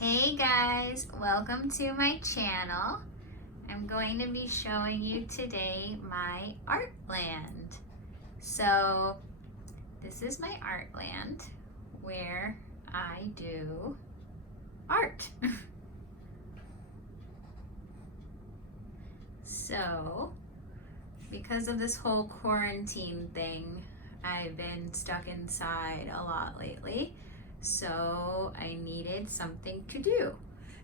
Hey guys, welcome to my channel. I'm going to be showing you today my art land. So this is my art land where I do art. So because of this whole quarantine thing, I've been stuck inside a lot lately. So I needed something to do.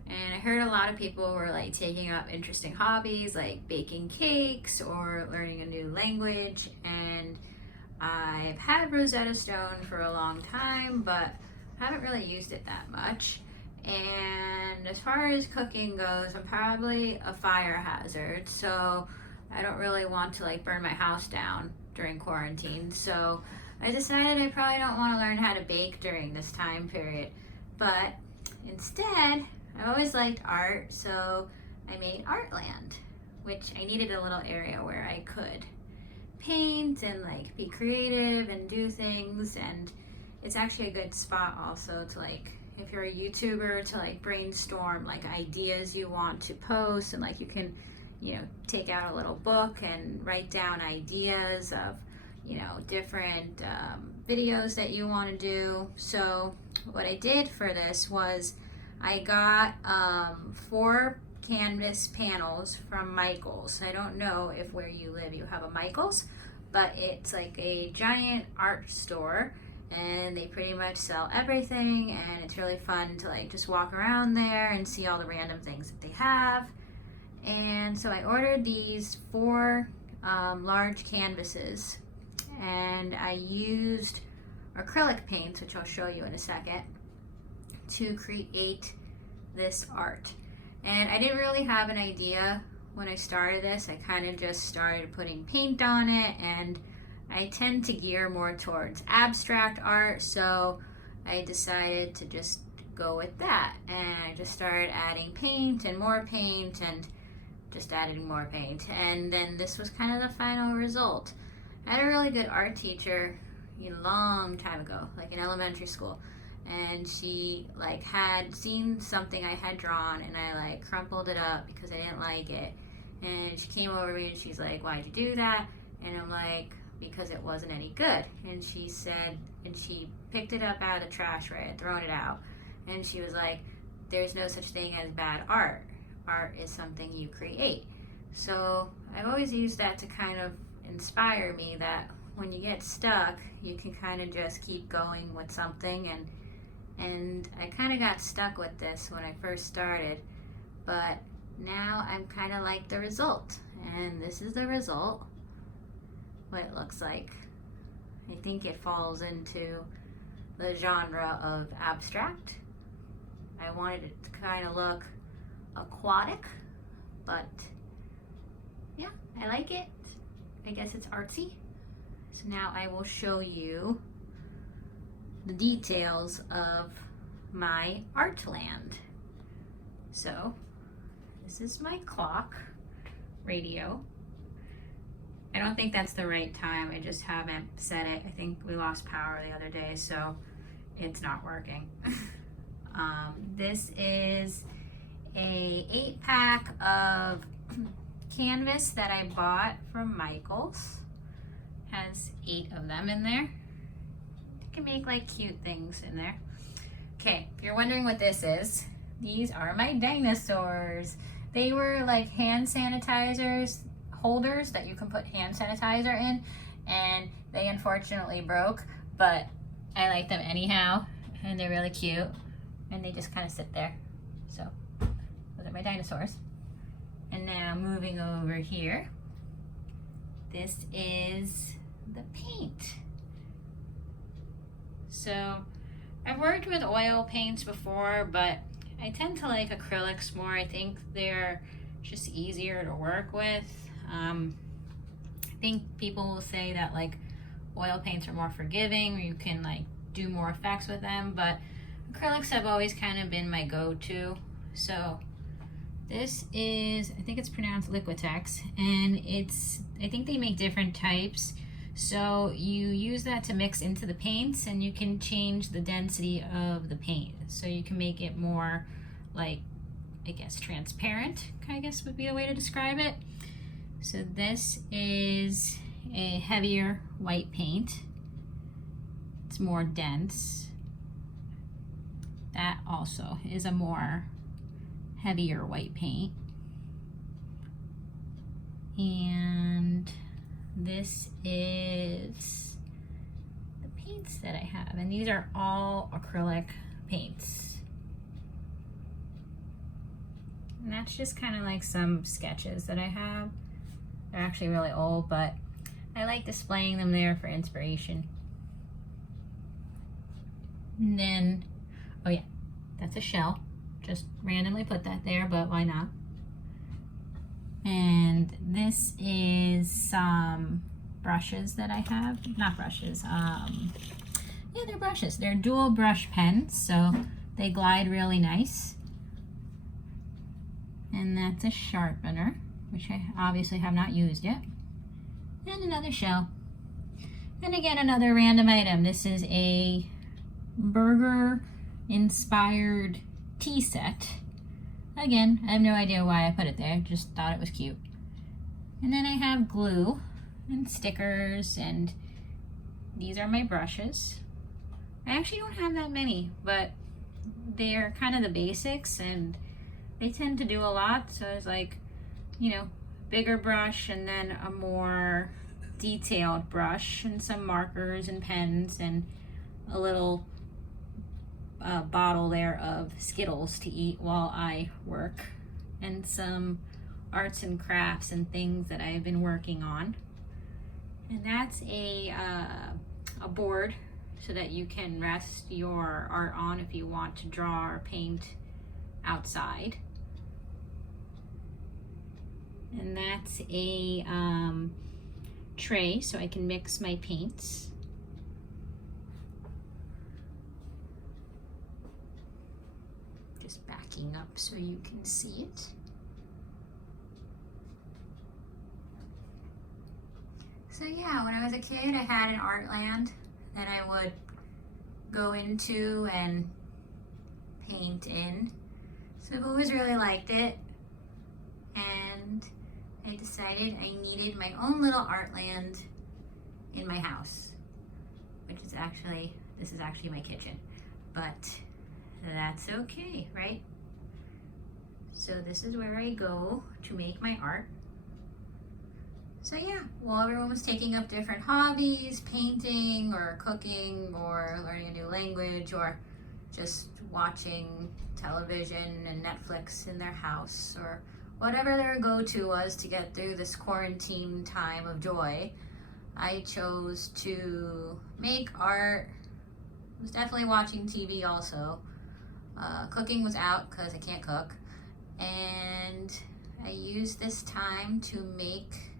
And I heard a lot of people were like taking up interesting hobbies like baking cakes or learning a new language. And I've had Rosetta Stone for a long time, but haven't really used it that much. And as far as cooking goes, I'm probably a fire hazard. So I don't really want to like burn my house down during quarantine. So I decided I probably don't want to learn how to bake during this time period. But instead, I've always liked art, so I made Artland, which I needed a little area where I could paint and like be creative and do things. And it's actually a good spot also to like, if you're a YouTuber, to like brainstorm like ideas you want to post, and like you can, take out a little book and write down ideas of different videos that you want to do. So what I did for this was I got 4 canvas panels from Michaels. I don't know if where you live you have a Michaels, but it's like a giant art store and they pretty much sell everything, and it's really fun to like just walk around there and see all the random things that they have. And so I ordered these 4 large canvases, and I used acrylic paints, which I'll show you in a second, to create this art. And I didn't really have an idea when I started this. I kind of just started putting paint on it, and I tend to gear more towards abstract art, so I decided to just go with that. And I just started adding paint and more paint and just adding more paint. And then this was kind of the final result. I had a really good art teacher a long time ago, like in elementary school, and she like had seen something I had drawn, and I like crumpled it up because I didn't like it. And she came over to me and she's like, "Why'd you do that?" And I'm like, "Because it wasn't any good." And she said, and she picked it up out of the trash where I had thrown it out, and she was like, "There's no such thing as bad art. Art is something you create." So I've always used that to kind of inspire me that when you get stuck, you can kind of just keep going with something. And I kind of got stuck with this when I first started, but now I'm kind of like the result. And this is the result, what it looks like. I think it falls into the genre of abstract. I wanted it to kind of look aquatic, but yeah, I like it. I guess it's artsy. So now I will show you the details of my art land. So this is my clock radio. I don't think that's the right time. I just haven't set it. I think we lost power the other day, so it's not working. This is a 8-pack of canvas that I bought from Michaels. Has 8 of them in there. You can make like cute things in there. Okay, if you're wondering what this is, these are my dinosaurs. They were like hand sanitizers holders that you can put hand sanitizer in, and they unfortunately broke, but I like them anyhow, and they're really cute, and they just kind of sit there. So those are my dinosaurs. And now moving over here, this is the paint. So I've worked with oil paints before, but I tend to like acrylics more. I think they're just easier to work with. I think people will say that like oil paints are more forgiving, or you can like do more effects with them, but acrylics have always kind of been my go-to. So this is, I think it's pronounced Liquitex, and I think they make different types. So you use that to mix into the paints, and you can change the density of the paint. So you can make it more like, I guess transparent, I guess would be a way to describe it. So this is a heavier white paint. It's more dense. That also is a more heavier white paint. And this is the paints that I have, and these are all acrylic paints. And that's just kind of like some sketches that I have. They're actually really old, but I like displaying them there for inspiration. And then, oh yeah, that's a shell. Just randomly put that there, but why not? And this is some brushes that I have. Not brushes, yeah, they're brushes. They're dual brush pens, so they glide really nice. And that's a sharpener, which I obviously have not used yet. And another shell. And again, another random item. This is a burger-inspired tea set. Again, I have no idea why I put it there, just thought it was cute. And then I have glue and stickers, and these are my brushes. I actually don't have that many, but they're kind of the basics, and they tend to do a lot. So it's like, you know, bigger brush and then a more detailed brush and some markers and pens and a little bottle there of Skittles to eat while I work, and some arts and crafts and things that I've been working on. And that's a board so that you can rest your art on if you want to draw or paint outside. And that's a tray so I can mix my paints. Just backing up so you can see it. So yeah, when I was a kid, I had an art land that I would go into and paint in. So I've always really liked it. And I decided I needed my own little art land in my house, which is actually, this is actually my kitchen, but that's okay, right? So this is where I go to make my art. So yeah, while everyone was taking up different hobbies, painting or cooking or learning a new language or just watching television and Netflix in their house or whatever their go-to was to get through this quarantine time of joy, I chose to make art. I was definitely watching TV also. Cooking was out because I can't cook. And I used this time to make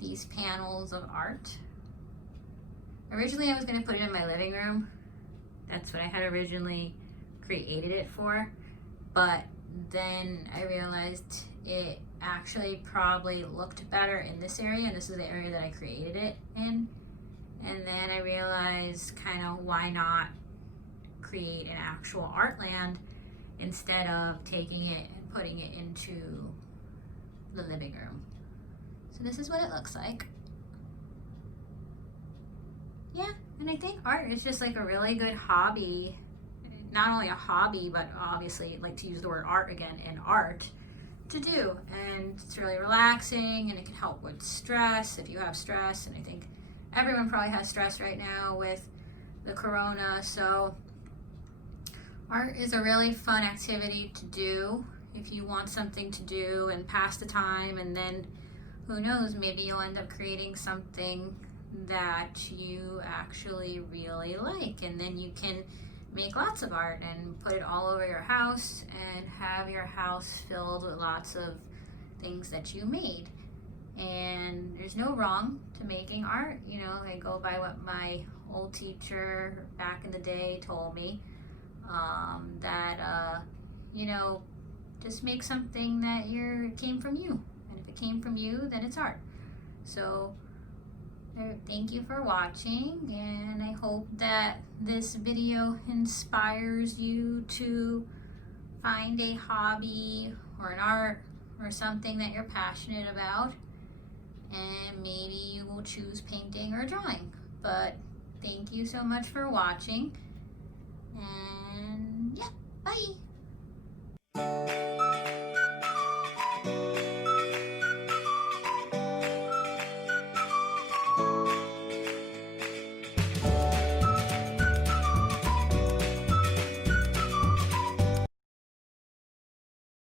these panels of art. Originally I was going to put it in my living room. That's what I had originally created it for. But then I realized it actually probably looked better in this area, and this is the area that I created it in. And then I realized kind of why not create an actual art land instead of taking it and putting it into the living room. So this is what it looks like. Yeah, and I think art is just like a really good hobby. Not only a hobby, but obviously like to use the word art again in art to do. And it's really relaxing, and it can help with stress if you have stress. And I think everyone probably has stress right now with the corona. So art is a really fun activity to do if you want something to do and pass the time, and then who knows, maybe you'll end up creating something that you actually really like, and then you can make lots of art and put it all over your house and have your house filled with lots of things that you made. And there's no wrong to making art. You know, I go by what my old teacher back in the day told me, that you know, just make something that came from you, and if it came from you, then it's art. So thank you for watching, and I hope that this video inspires you to find a hobby or an art or something that you're passionate about, and maybe you will choose painting or drawing. But thank you so much for watching, and